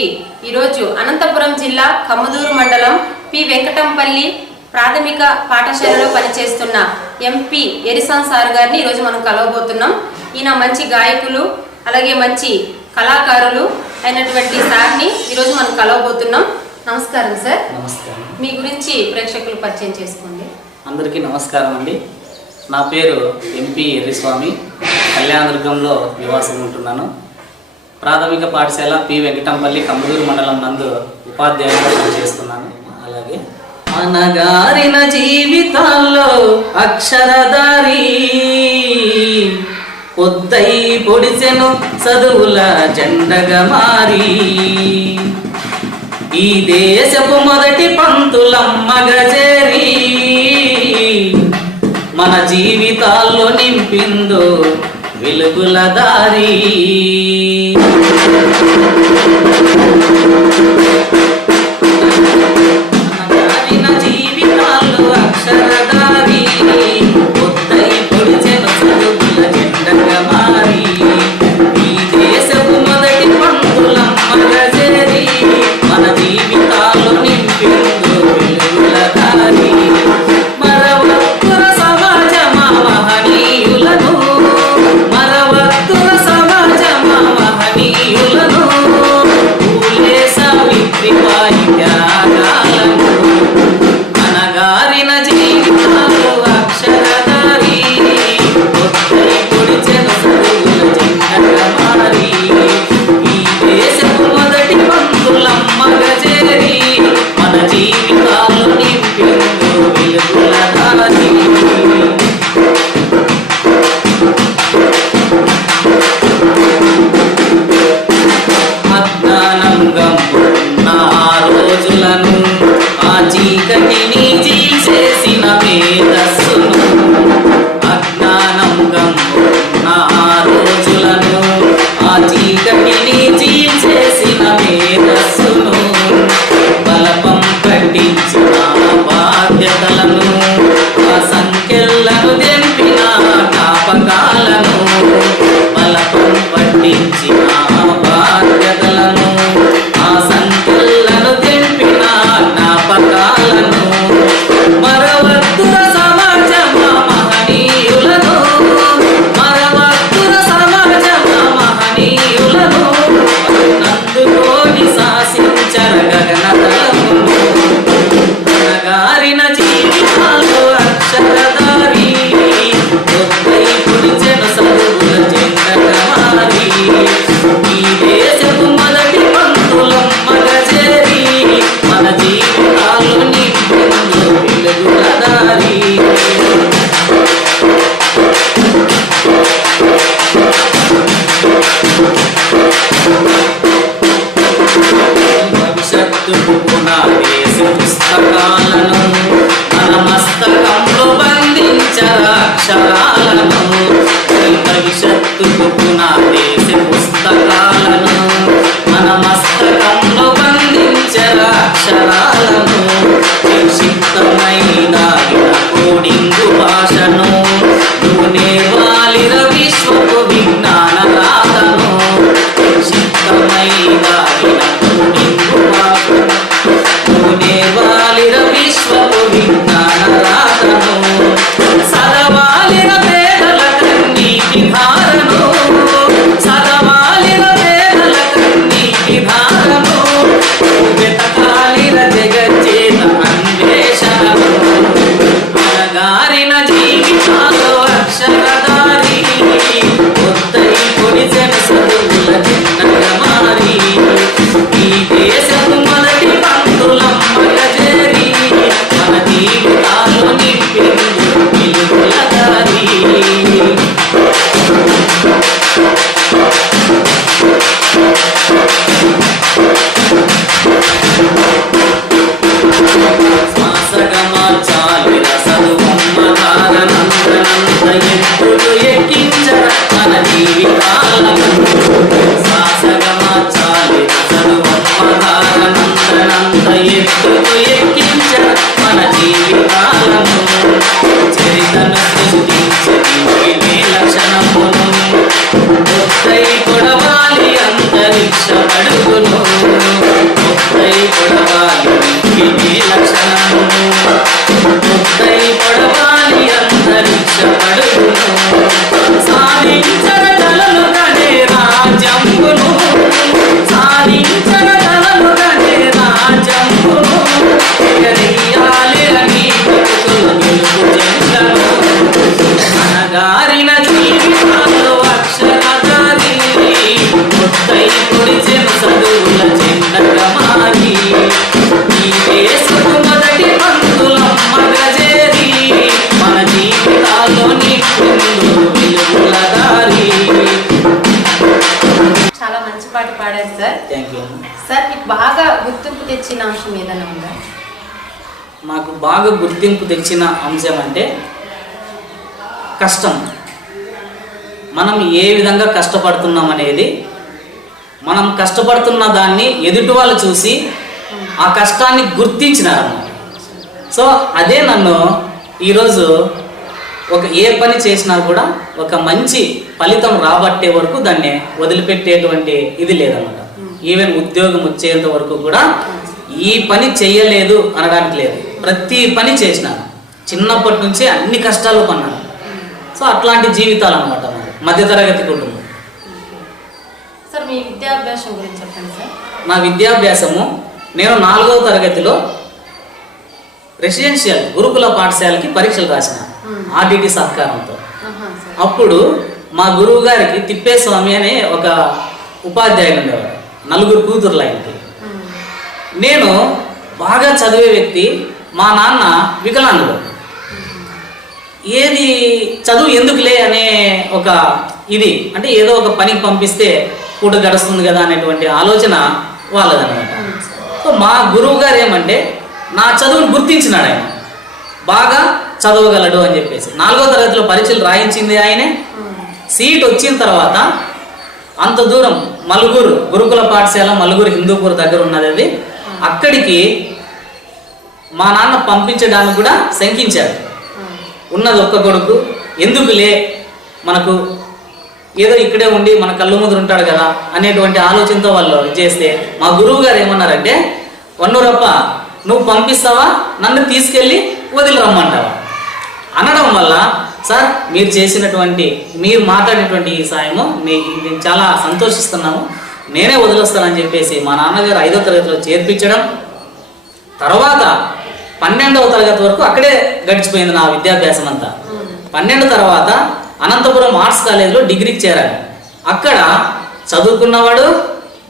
TV ఈరోజు అనంతపురం జిల్లా కమ్మదూరు మండలం పి. వెంకటంపల్లి ప్రాథమిక పాఠశాలలో పనిచేస్తున్న ఎంపీ ఎరిసాన్ సార్ గారిని ఈరోజు మనం కలవబోతున్నాం. ఈయన మంచి గాయకులు అలాగే మంచి కళాకారులు అయినటువంటి సార్ని ఈరోజు మనం కలవబోతున్నాం. నమస్కారం సార్. నమస్కారం. మీ గురించి ప్రేక్షకులు పరిచయం చేసుకోండి. అందరికీ నమస్కారం అండి. నా పేరు ఎంపీ ఎర్రిస్వామి. కళ్యాణదుర్గంలో నివాసం ఉంటున్నాను. ప్రాథమిక పాఠశాల పి. వెంకటంపల్లి కమ్మదూరు మండలం నందు ఉపాధ్యాయులుగా పనిచేస్తున్నాను. అలాగే అనగారిన జీవితాల్లో అక్షరదారి పొద్దై పొడిచెను చదువుల జెండగా మారి. ఈ దేశపు మొదటి పంతులమ్మగా చేరి. మన జీవితాల్లో నింపిందో వెలుగుల దారి బాగా గుర్తింపు తెచ్చిన అంశం అంటే కష్టం. మనం ఏ విధంగా కష్టపడుతున్నాం అనేది మనం కష్టపడుతున్న దాన్ని ఎదుటి వాళ్ళు చూసి ఆ కష్టాన్ని గుర్తించినారన్నమాట. సో అదే నన్ను ఈరోజు ఒక ఏ పని చేసినా కూడా ఒక మంచి ఫలితం రాబట్టే వరకు దాన్ని వదిలిపెట్టేటువంటి ఇది లేదన్నమాట. ఈవెన్ ఉద్యోగం వచ్చేంత వరకు కూడా ఈ పని చేయలేదు అనడానికి లేదు. ప్రతి పని చేసినాను. చిన్నప్పటి నుంచి అన్ని కష్టాలు పన్నాను సో అట్లాంటి జీవితాలు అనమాట మధ్యతరగతి కుటుంబం. సార్ మీ విద్యాభ్యాసం గురించి చెప్పండి సార్. నా విద్యాభ్యాసము నేను నాలుగవ తరగతిలో రెసిడెన్షియల్ గురుకుల పాఠశాలకి పరీక్షలు రాసిన. ఆర్డిటి సహకారంతో. అప్పుడు మా గురువు గారికి తిప్పేస్వామి అనే ఒక ఉపాధ్యాయుడు ఉండేవాడు నలుగురు కూతుర్లు ఆయనకి. ఉమ్, నేను బాగా చదివే వ్యక్తి మా నాన్న వికలాంగుడు. ఏది చదువు ఎందుకులే అనే ఒక ఇది అంటే ఏదో ఒక పనికి పంపిస్తే పూట గడుస్తుంది కదా అనేటువంటి ఆలోచన వాళ్ళదనమాట. సో మా గురువు గారు ఏమంటే నా చదువును గుర్తించినాడు ఆయన. బాగా చదవగలడు అని చెప్పేసి. నాలుగో తరగతిలో పరీక్షలు రాయించింది ఆయనే. సీట్ వచ్చిన తర్వాత అంత దూరం మలుగురు గురుకుల పాఠశాల మలుగురు హిందూపూర్ దగ్గర ఉన్నది అది. అక్కడికి మా నాన్న పంపించడానికి కూడా శంకించాడు. ఉన్నది ఒక్క కొడుకు. ఎందుకులే? మనకు ఏదో ఇక్కడే ఉండి మన కళ్ళు ముందు ఉంటాడు కదా అనేటువంటి ఆలోచనతో వాళ్ళు చేస్తే మా గురువు గారు ఏమన్నారంటే వన్నూరప్ప నువ్వు పంపిస్తావా? నన్ను తీసుకెళ్ళి వదిలి రమ్మంటావా? అనడం వల్ల సార్ మీరు చేసినటువంటి మీరు మాట్లాడినటువంటి ఈ సాయము నే- నేను చాలా సంతోషిస్తున్నాము. నేనే వదిలేస్తానని చెప్పేసి మా నాన్నగారు ఐదో తరగతిలో చేర్పించడం తర్వాత పన్నెండవ తరగతి వరకు అక్కడే గడిచిపోయింది నా విద్యాభ్యాసం అంతా. పన్నెండు తర్వాత అనంతపురం ఆర్ట్స్ కాలేజీలో డిగ్రీకి చేరాను. అక్కడ చదువుకున్నవాడు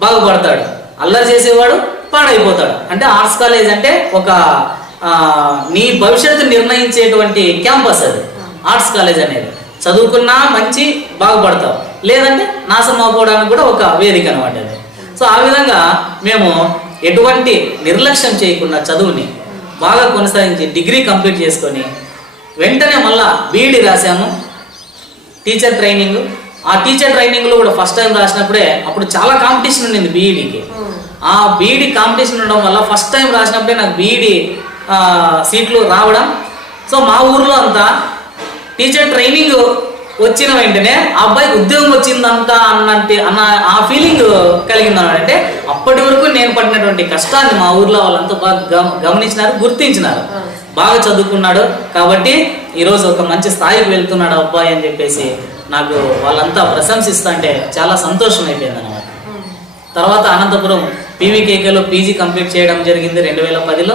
బాగుపడతాడు. అల్లరి చేసేవాడు పాడైపోతాడు. అంటే ఆర్ట్స్ కాలేజ్ అంటే ఒక నీ భవిష్యత్తు నిర్ణయించేటువంటి క్యాంపస్ అది. ఆర్ట్స్ కాలేజ్ అనేది. చదువుకున్నా మంచి బాగుపడతావు. లేదంటే నాశనం అవ్వడానికి కూడా ఒక వేదిక అనమాట అది. సో ఆ విధంగా మేము ఎటువంటి నిర్లక్ష్యం చేయకుండా చదువుని బాగా కొనసాగించి డిగ్రీ కంప్లీట్ చేసుకొని వెంటనే మళ్ళా బీఈడి రాశాము. టీచర్ ట్రైనింగ్ ఆ టీచర్ ట్రైనింగ్లో కూడా ఫస్ట్ టైం రాసినప్పుడే అప్పుడు చాలా కాంపిటీషన్ ఉండింది బీఈడికి ఉమ్, ఆ బీఈడి కాంపిటీషన్ ఉండడం వల్ల ఫస్ట్ టైం రాసినప్పుడే నాకు బీఈడి సీట్లు రావడం. సో మా ఊర్లో అంతా టీచర్ ట్రైనింగ్ వచ్చిన వెంటనే ఆ అబ్బాయికి ఉద్యోగం వచ్చిందంట అన్నంటే అన్న ఆ ఫీలింగ్ కలిగింది అంటే అప్పటి వరకు నేను పడినటువంటి కష్టాన్ని మా ఊర్లో వాళ్ళంతా బాగా గమ- గమనించినారు గుర్తించినారు. బాగా చదువుకున్నాడు. కాబట్టి ఈరోజు ఒక మంచి స్థాయికి వెళ్తున్నాడు అబ్బాయి అని చెప్పేసి నాకు వాళ్ళంతా ప్రశంసిస్తా అంటే చాలా సంతోషం అయిపోయింది అనమాట ఉమ్, తర్వాత అనంతపురం పీవీకేకేలో పీజీ కంప్లీట్ చేయడం జరిగింది రెండు వేల పదిలో.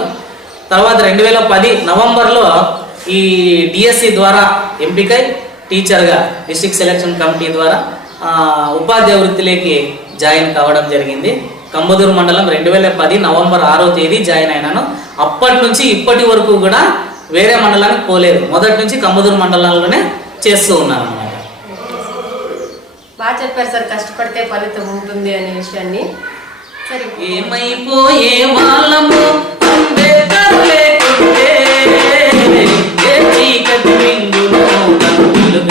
తర్వాత రెండు వేల పది నవంబర్లో ఈ డిఎస్సి ద్వారా ఎంపికై టీచర్గా డిస్ట్రిక్ట్ సెలక్షన్ కమిటీ ద్వారా ఉపాధ్యాయ వృత్తిలోకి జాయిన్ కావడం జరిగింది. కంబదూరు మండలం రెండు వేల పది నవంబర్ ఆరో తేదీ జాయిన్ అయినాను. అప్పటి నుంచి ఇప్పటి వరకు కూడా వేరే మండలానికి పోలేదు. మొదటి నుంచి కంబదూరు మండలంలోనే చేస్తూ ఉన్నాను అనమాట బాగా చెప్పారు సార్ కష్టపడితే ఫలితం ఉంటుంది అనే విషయాన్ని. సరే. ఏమైపోయే వాళ్ళము అంబేద్కర్ లేకుంటే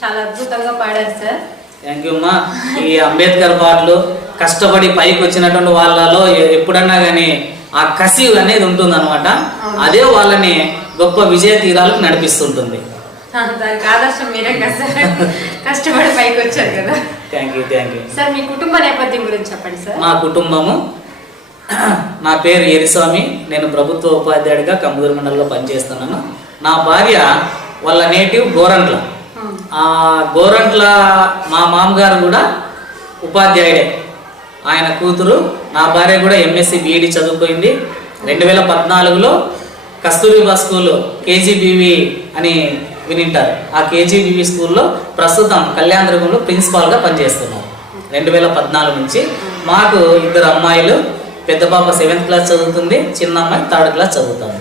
చాలా అద్భుతంగా పాడారు సార్. థ్యాంక్ యూ అమ్మా. ఈ అంబేద్కర్ పాటలు కష్టపడి పైకి వచ్చినటువంటి వాళ్ళలో ఎప్పుడన్నా కానీ ఆ కసి అనేది ఉంటుందన్నమాట. అదే వాళ్ళని గొప్ప విజయ తీరాలకు నడిపిస్తుంటుంది. ఆ, దానికి ఆదర్శం మీరే కదా కష్టపడి పైకి వచ్చారు కదా. Thank you thank you sir మీ కుటుంబ నేపథ్యం గురించి చెప్పండి సార్. మా కుటుంబము నా పేరు ఏరిస్వామి నేను ప్రభుత్వ ఉపాధ్యాయుడిగా కమ్మదూరు మండలంలో పనిచేస్తున్నాను. నా భార్య వాళ్ళ నేటివ్ గోరంట్ల. ఆ గోరంట్ల మా మామగారు కూడా ఉపాధ్యాయుడే. ఆయన కూతురు నా భార్య కూడా ఎంఎస్సి బీఈడి చదువుకుంది. రెండు వేల పద్నాలుగులో కస్తూరిబా స్కూల్ కేజీబీవి అని వినింటారు. ఆ కేజీబీవి స్కూల్లో ప్రస్తుతం కళ్యాణదుర్గంలో ప్రిన్సిపాల్గా పనిచేస్తున్నారు. రెండు వేల పద్నాలుగు నుంచి మాకు ఇద్దరు అమ్మాయిలు పెద్ద పాప సెవెంత్ క్లాస్ చదువుతుంది చిన్న అమ్మాయి థర్డ్ క్లాస్ చదువుతుంది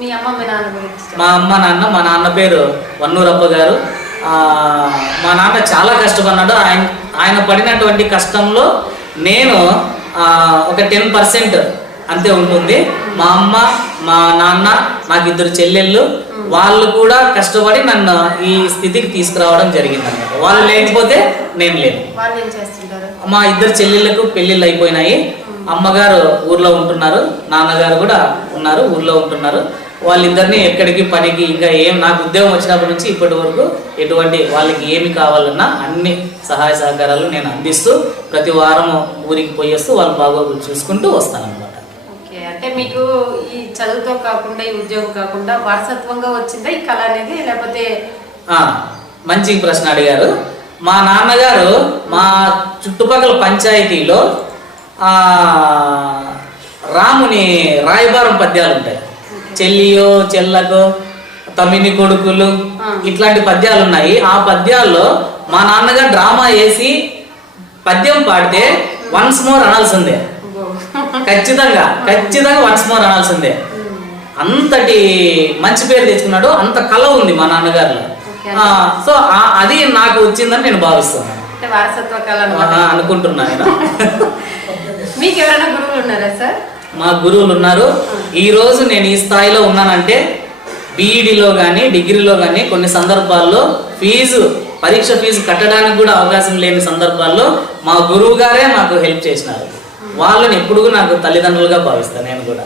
మీ అమ్మ మీ నాన్న గురించి. మా అమ్మ నాన్న మా నాన్న పేరు వన్నూరప్ప గారు. మా నాన్న చాలా కష్టపడినాడు ఆయన ఆయన పడినటువంటి కష్టంలో నేను ఒక టెన్ పర్సెంట్ అంతే ఉంటుంది. మా అమ్మ మా నాన్న నాకు ఇద్దరు చెల్లెళ్ళు వాళ్ళు కూడా కష్టపడి నన్ను ఈ స్థితికి తీసుకురావడం జరిగింది అనమాట వాళ్ళు లేకపోతే నేను లేను. మా ఇద్దరు చెల్లెళ్ళకు పెళ్ళిళ్ళు అయిపోయినాయి. అమ్మగారు ఊర్లో ఉంటున్నారు నాన్నగారు కూడా ఉన్నారు ఊర్లో ఉంటున్నారు. వాళ్ళిద్దరిని ఎక్కడికి పనికి ఇంకా ఏం నాకు ఉద్యోగం వచ్చినప్పటి నుంచి ఇప్పటి వరకు ఎటువంటి వాళ్ళకి ఏమి కావాలన్నా అన్ని సహాయ సహకారాలు నేను అందిస్తూ ప్రతి వారం ఊరికి పోయేస్తూ వాళ్ళ బాగోగులు చూసుకుంటూ వస్తానన్నమాట. ఓకే అంటే మీకు ఈ చదువుతో కాకుండా ఈ ఉద్యోగం కాకుండా వారసత్వంగా వచ్చిందా ఈ కళ అనేది? లేకపోతే మంచి ప్రశ్న అడిగారు. మా నాన్నగారు మా చుట్టుపక్కల పంచాయతీలో రాముని రాయబారం పద్యాలు ఉంటాయి. చెల్లియో చెల్లకో తమిని కొడుకులు. ఇట్లాంటి పద్యాలు ఉన్నాయి. ఆ పద్యాల్లో మా నాన్నగారు డ్రామా వేసి పద్యం పాడితే వన్స్ మోర్ అనాల్సిందే. ఖచ్చితంగా ఖచ్చితంగా వన్స్ మోర్ అనాల్సిందే అంతటి మంచి పేరు తెచ్చుకున్నాడు. అంత కళ ఉంది మా నాన్నగారిలో. సో అది నాకు వచ్చిందని నేను భావిస్తున్నాను. అంటే వారసత్వ కళ ఆ, అన్నమాట అనుకుంటున్నాను నేను. మీకు ఎవరైనా గురువులు ఉన్నారా సార్? మా గురువులు ఉన్నారు. ఈ రోజు నేను ఈ స్థాయిలో ఉన్నానంటే బీఈడిలో కానీ డిగ్రీలో కానీ కొన్ని సందర్భాల్లో ఫీజు పరీక్ష ఫీజు కట్టడానికి కూడా అవకాశం లేని సందర్భాల్లో మా గురువు గారే మాకు హెల్ప్ చేసినారు. వాళ్ళని ఎప్పుడు నాకు తల్లిదండ్రులుగా భావిస్తాను నేను కూడా.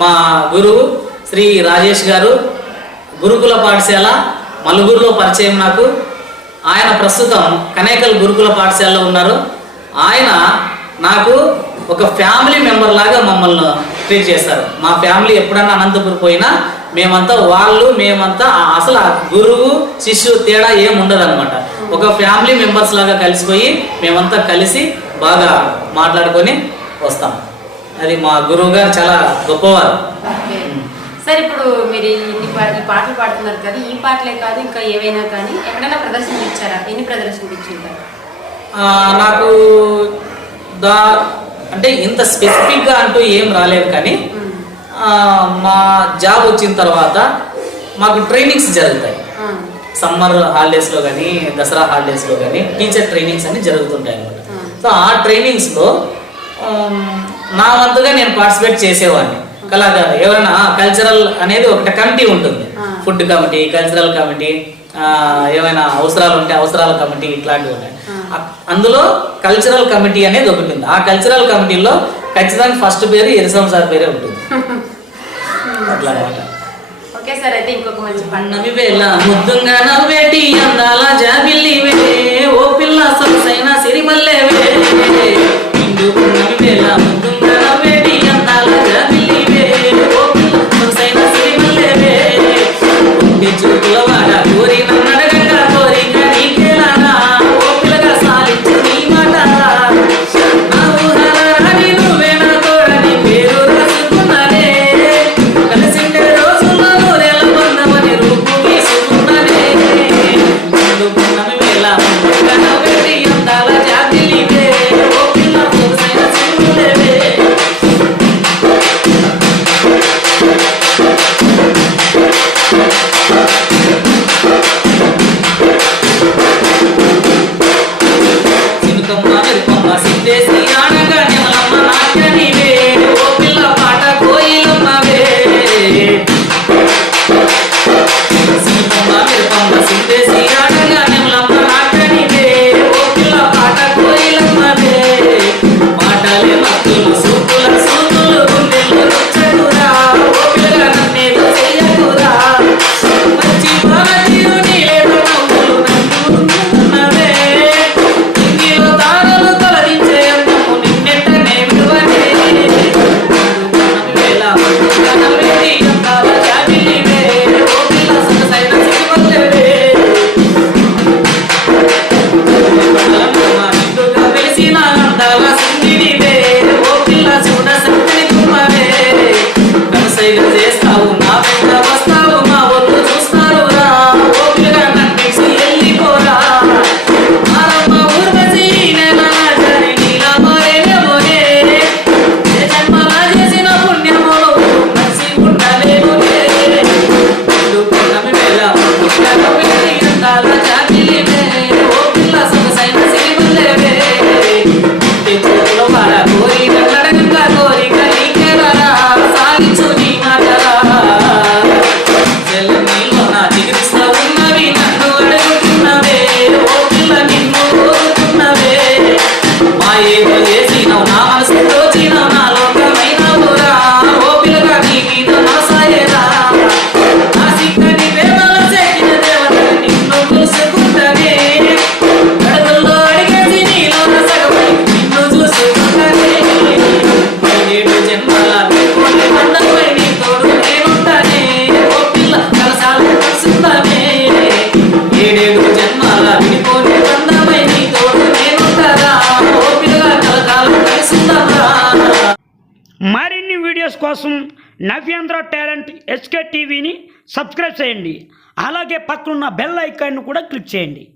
మా గురువు శ్రీ రాజేష్ గారు గురుకుల పాఠశాల మలుగురులో పరిచయం నాకు. ఆయన ప్రస్తుతం కనేకల్ గురుకుల పాఠశాలలో ఉన్నారు. ఆయన నాకు ఒక ఫ్యామిలీ మెంబర్ లాగా మమ్మల్ని ట్రీట్ చేస్తారు మా ఫ్యామిలీ ఎప్పుడన్నా అనంతపురం పోయినా మేమంతా వాళ్ళు మేమంతా అసలు ఆ గురువు శిష్యు తేడా ఏం ఉండదు ఒక ఫ్యామిలీ మెంబర్స్ లాగా కలిసిపోయి మేమంతా కలిసి బాగా మాట్లాడుకొని వస్తాం. అది మా గురువు గారు చాలా గొప్పవారు. సార్ ఇప్పుడు మీరు ఇన్ని ఈ పాటలు పాడుతున్నారు కదా ఈ పాటలే కాదు ఇంకా ఏవైనా కానీ ఎక్కడైనా ప్రదర్శనలు ఇచ్చారా? ఎన్ని ప్రదర్శనలు ఇచ్చింటారు నాకు దా అంటే ఇంత స్పెసిఫిక్గా అంటూ ఏం రాలేదు కానీ మా జాబ్ వచ్చిన తర్వాత మాకు ట్రైనింగ్స్ జరుగుతాయి. సమ్మర్ హాలిడేస్లో కానీ దసరా హాలిడేస్లో కానీ టీచర్ ట్రైనింగ్స్ అన్ని జరుగుతుంటాయి అనమాట. సో ఆ ట్రైనింగ్స్లో నా వంతుగా నేను పార్టిసిపేట్ చేసేవాడిని. కళాకారు ఎవరైనా కల్చరల్ అనేది ఒక కమిటీ ఉంటుంది. ఫుడ్ కమిటీ కల్చరల్ కమిటీ ఏమైనా అవసరాలు ఉంటే అవసరాల కమిటీ ఇట్లాంటివి ఉన్నాయి. అందులో కల్చరల్ కమిటీ అనేది ఒకటి ఉంది. ఆ కల్చరల్ కమిటీలో ఖచ్చితంగా ఫస్ట్ పేరు ఎరిసం సార్ పేరే ఉంటుంది. అట్లా అనమాట ఓకే సార్ అయితే ఇంకొక మంచి పాట. నవ్వి వేళ ముద్దుంగా నవ్వేటి అందాల జాబిల్లివే ఓ పిల్ల సొగసైన సిరిమల్లెవే నవ్యాంధ్ర టాలెంట్ ఎస్కే టీవీని సబ్స్క్రైబ్ చేయండి. అలాగే పక్కనున్న బెల్ ఐకాన్ను కూడా క్లిక్ చేయండి.